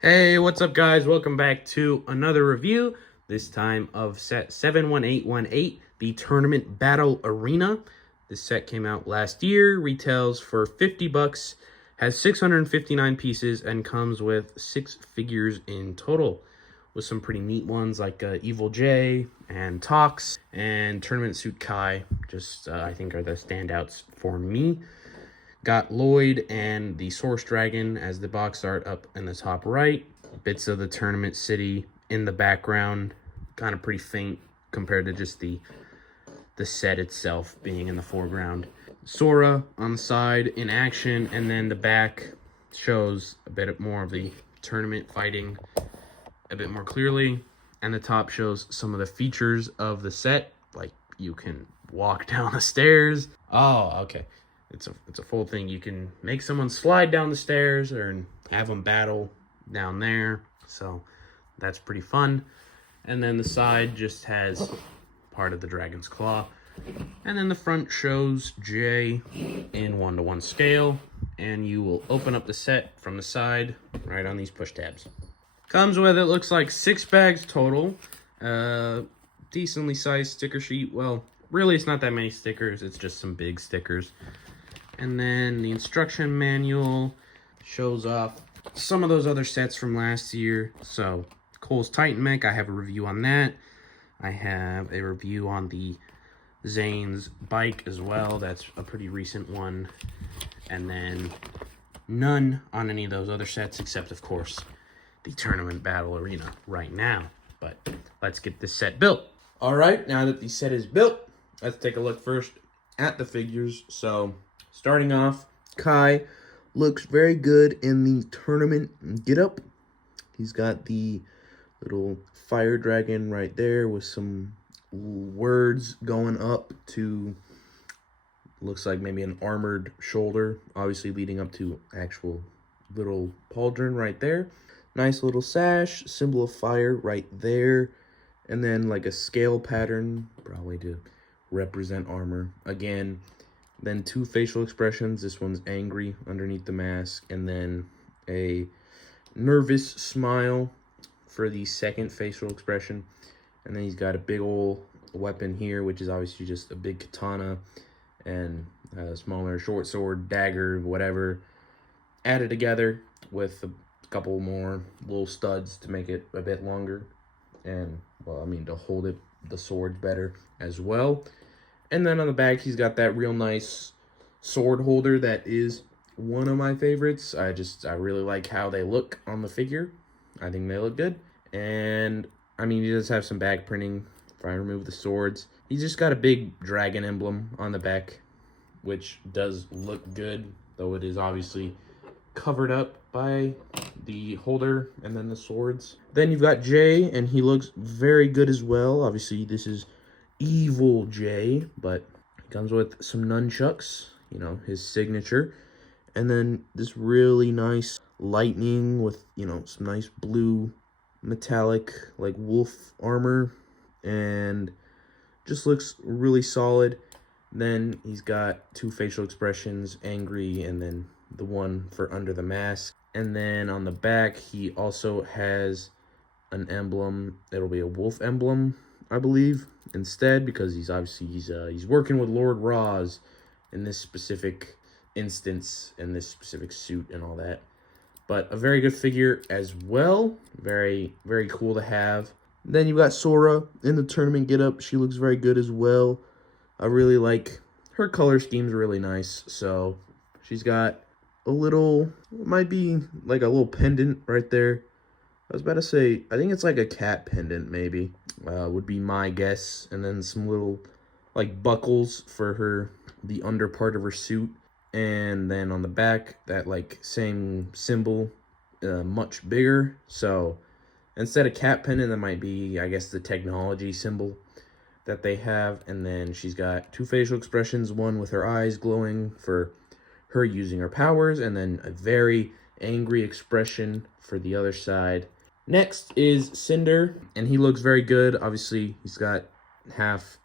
Hey, what's up, guys? Welcome back to another review, this time of set 71818, the Tournament Battle Arena. This set came out last year, retails for 50 bucks, has 659 pieces, and comes with 6 figures in total, with some pretty neat ones like Evil J and Tox and Tournament Suit Kai. I think are the standouts for me. Got Lloyd and the Source Dragon as the box art up in the top right. Bits of the Tournament City in the background. Kind of pretty faint compared to just the set itself being in the foreground. Sora on the side in action, and then the back shows a bit more of the tournament fighting a bit more clearly. And the top shows some of the features of the set, like you can walk down the stairs. Oh, okay. It's a full thing. You can make someone slide down the stairs or have them battle down there. So that's pretty fun. And then the side just has part of the Dragon's Claw. And then the front shows Jay in 1:1 scale. And you will open up the set from the side right on these push tabs. Comes with, it looks like 6 bags total. Decently sized sticker sheet. Well, really it's not that many stickers. It's just some big stickers. And then the instruction manual shows off some of those other sets from last year. So, Cole's Titan Mech, I have a review on that. I have a review on the Zane's bike as well. That's a pretty recent one. And then none on any of those other sets, except, of course, the Tournament Battle Arena right now. But let's get this set built. All right, now that the set is built, let's take a look first at the figures. So, starting off, Kai looks very good in the tournament getup. He's got the little fire dragon right there with some words going up to, looks like maybe an armored shoulder, obviously leading up to actual little pauldron right there. Nice little sash, symbol of fire right there. And then like a scale pattern, probably to represent armor. Again, then 2 facial expressions. This one's angry underneath the mask. And then a nervous smile for the second facial expression. And then he's got a big old weapon here, which is obviously just a big katana and a smaller short sword, dagger, whatever, added together with a couple more little studs to make it a bit longer. And, well, I mean, to hold it, the sword better as well. And then on the back, he's got that real nice sword holder that is one of my favorites. I really like how they look on the figure. I think they look good. And, I mean, he does have some back printing if I remove the swords. He's just got a big dragon emblem on the back, which does look good, though it is obviously covered up by the holder and then the swords. Then you've got Jay, and he looks very good as well. Obviously, this is Evil J, but it comes with some nunchucks, you know, his signature. And then this really nice lightning with, you know, some nice blue metallic, like wolf armor. And just looks really solid. Then he's got 2 facial expressions, angry, and then the one for under the mask. And then on the back, he also has an emblem. It'll be a wolf emblem, I believe, instead, because he's working with Lord Roz in this specific instance, in this specific suit and all that. But a very good figure as well. Very, very cool to have. Then you've got Sora in the tournament getup. She looks very good as well. I really like her color scheme's really nice. So she's got a little, might be like a little pendant right there. I was about to say, I think it's like a cat pendant, maybe, would be my guess. And then some little, like, buckles for her, the under part of her suit. And then on the back, that, like, same symbol, much bigger. So instead of cat pendant, that might be, I guess, the technology symbol that they have. And then she's got 2 facial expressions, one with her eyes glowing for her using her powers, and then a very angry expression for the other side. Next is Cinder, and he looks very good. Obviously, he's got half,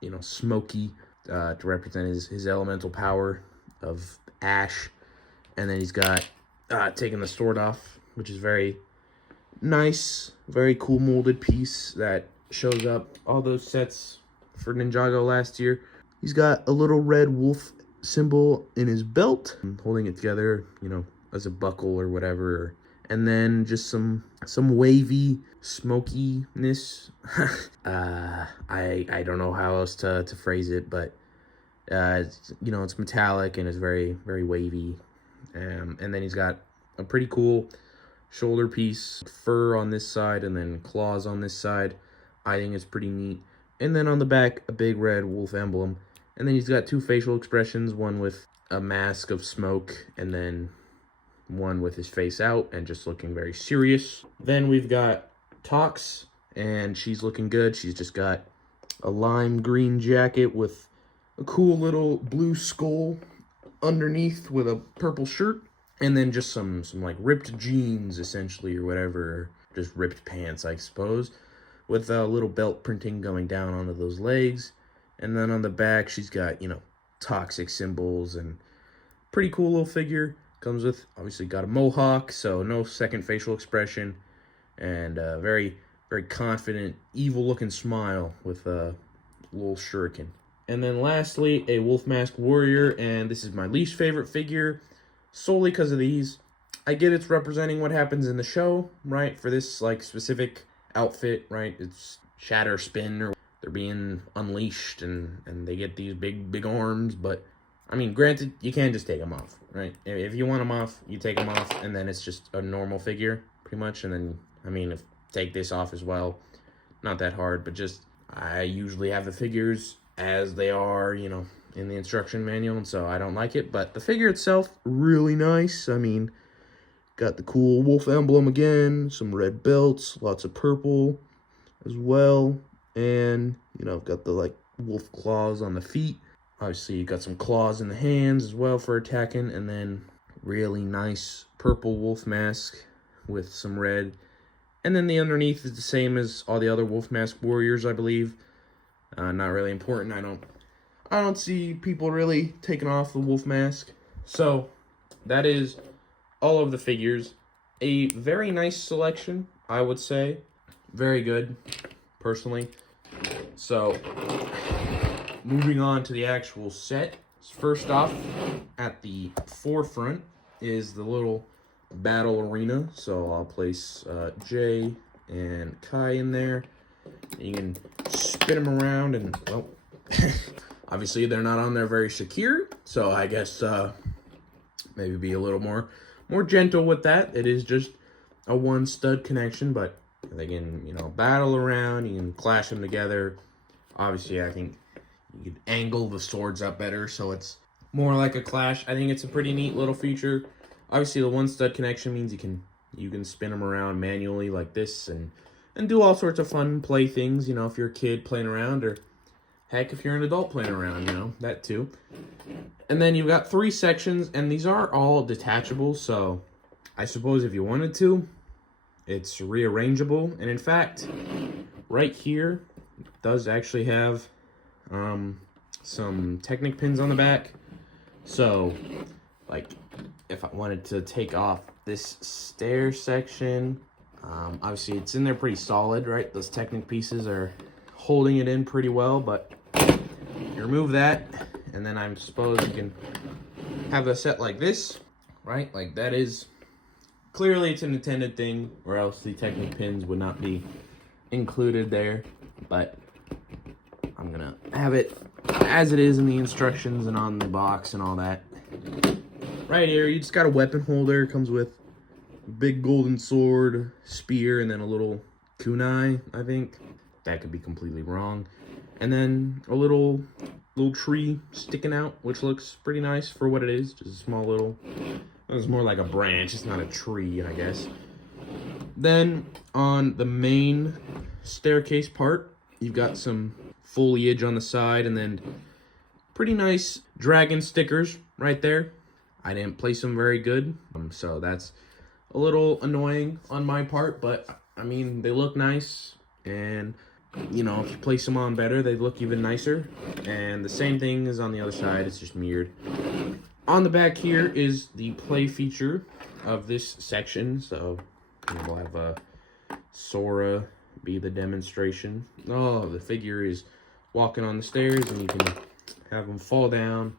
you know, smoky to represent his elemental power of ash. And then he's got taking the sword off which is very nice, very cool molded piece that shows up all those sets for Ninjago last year. He's got a little red wolf symbol in his belt, holding it together, you know, as a buckle or whatever. And then just some wavy smokiness. I don't know how else to phrase it, but you know, it's metallic and it's very, very wavy. And then he's got a pretty cool shoulder piece, fur on this side, and then claws on this side. I think it's pretty neat. And then on the back, a big red wolf emblem. And then he's got two facial expressions, one with a mask of smoke, and then one with his face out and just looking very serious. Then we've got Tox, and she's looking good. She's just got a lime green jacket with a cool little blue skull underneath with a purple shirt. And then just some like ripped jeans, essentially, or whatever. Just ripped pants, I suppose, with a little belt printing going down onto those legs. And then on the back, she's got, you know, toxic symbols and pretty cool little figure. Comes with, obviously, got a mohawk, so no second facial expression. And a very, very confident, evil-looking smile with a little shuriken. And then lastly, a wolf mask warrior, and this is my least favorite figure, solely because of these. I get it's representing what happens in the show, right? For this, like, specific outfit, right? It's shatter spin, or they're being unleashed, and they get these big arms. But, I mean, granted, you can't just take them off, right? If you want them off, you take them off, and then it's just a normal figure, pretty much. And then, I mean, if take this off as well, not that hard, but just, I usually have the figures as they are, you know, in the instruction manual, and so I don't like it. But the figure itself, really nice. I mean, got the cool wolf emblem again, some red belts, lots of purple as well, and, you know, got the, like, wolf claws on the feet. Obviously, you got some claws in the hands as well for attacking, and then really nice purple wolf mask with some red. And then the underneath is the same as all the other wolf mask warriors, I believe. Not really important. I don't see people really taking off the wolf mask. So that is all of the figures. A very nice selection, I would say. Very good, personally. So moving on to the actual set. First off, at the forefront is the little battle arena. So I'll place Jay and Kai in there. You can spin them around, and, well, obviously they're not on there very secure, so I guess maybe be a little more gentle with that. It is just a one stud connection, but they can, you know, battle around. You can clash them together. Obviously, I think you could angle the swords up better, so it's more like a clash. I think it's a pretty neat little feature. Obviously, the one stud connection means you can spin them around manually like this, and do all sorts of fun play things, you know, if you're a kid playing around, or heck, if you're an adult playing around, you know, that too. And then you've got 3 sections, and these are all detachable, so I suppose if you wanted to, it's rearrangeable. And in fact, right here does actually have some Technic pins on the back. So, like, if I wanted to take off this stair section, obviously it's in there pretty solid, right? Those Technic pieces are holding it in pretty well, but you remove that, and then I suppose you can have the set like this, right? Like, that is clearly, it's an intended thing, or else the Technic pins would not be included there. But I'm gonna have it as it is in the instructions and on the box and all that. Right here, you just got a weapon holder. Comes with a big golden sword, spear, and then a little kunai, I think. That could be completely wrong. And then a little tree sticking out, which looks pretty nice for what it is. Just a small little, it's more like a branch. It's not a tree, I guess. Then on the main staircase part, you've got some foliage on the side, and then pretty nice dragon stickers right there. I didn't place them very good, so that's a little annoying on my part, but I mean, they look nice, and you know, if you place them on better, they look even nicer. And the same thing is on the other side, it's just mirrored. On the back here is the play feature of this section. So And we'll have Sora be the demonstration. Oh, the figure is walking on the stairs, and you can have him fall down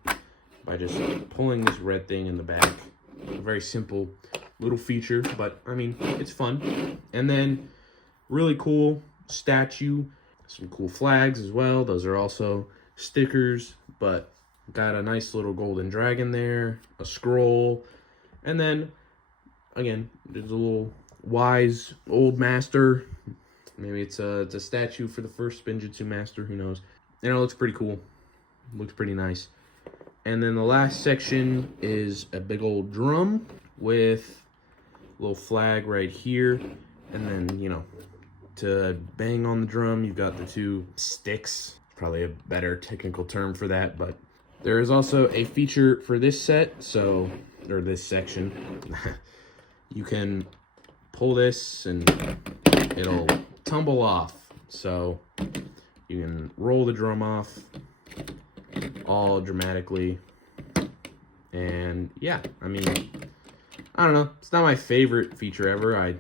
by just pulling this red thing in the back. A very simple little feature, but I mean, it's fun. And then really cool statue, some cool flags as well. Those are also stickers, but got a nice little golden dragon there, a scroll, and then again, there's a little wise old master. Maybe it's a statue for the first Spinjitzu master, who knows. And it looks pretty cool. Looks pretty nice. And then the last section is a big old drum with a little flag right here. And then, you know, to bang on the drum, you've got the two sticks. Probably a better technical term for that, but there is also a feature for this set, or this section. You can pull this and it'll tumble off. So you can roll the drum off all dramatically. And yeah, I mean, I don't know. It's not my favorite feature ever. I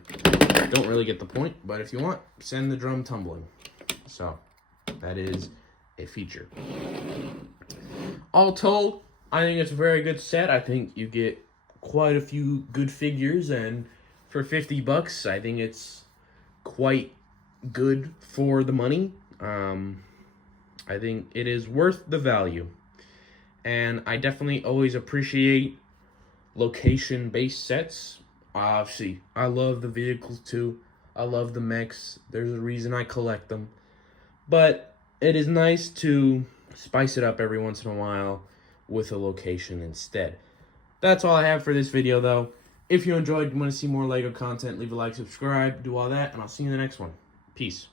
don't really get the point, but if you want, send the drum tumbling. So that is a feature. All told, I think it's a very good set. I think you get quite a few good figures, and for $50, I think it's quite good for the money. I think it is worth the value. And I definitely always appreciate location-based sets. Obviously, I love the vehicles too. I love the mechs. There's a reason I collect them. But it is nice to spice it up every once in a while with a location instead. That's all I have for this video, though. If you enjoyed and want to see more LEGO content, leave a like, subscribe, do all that, and I'll see you in the next one. Peace.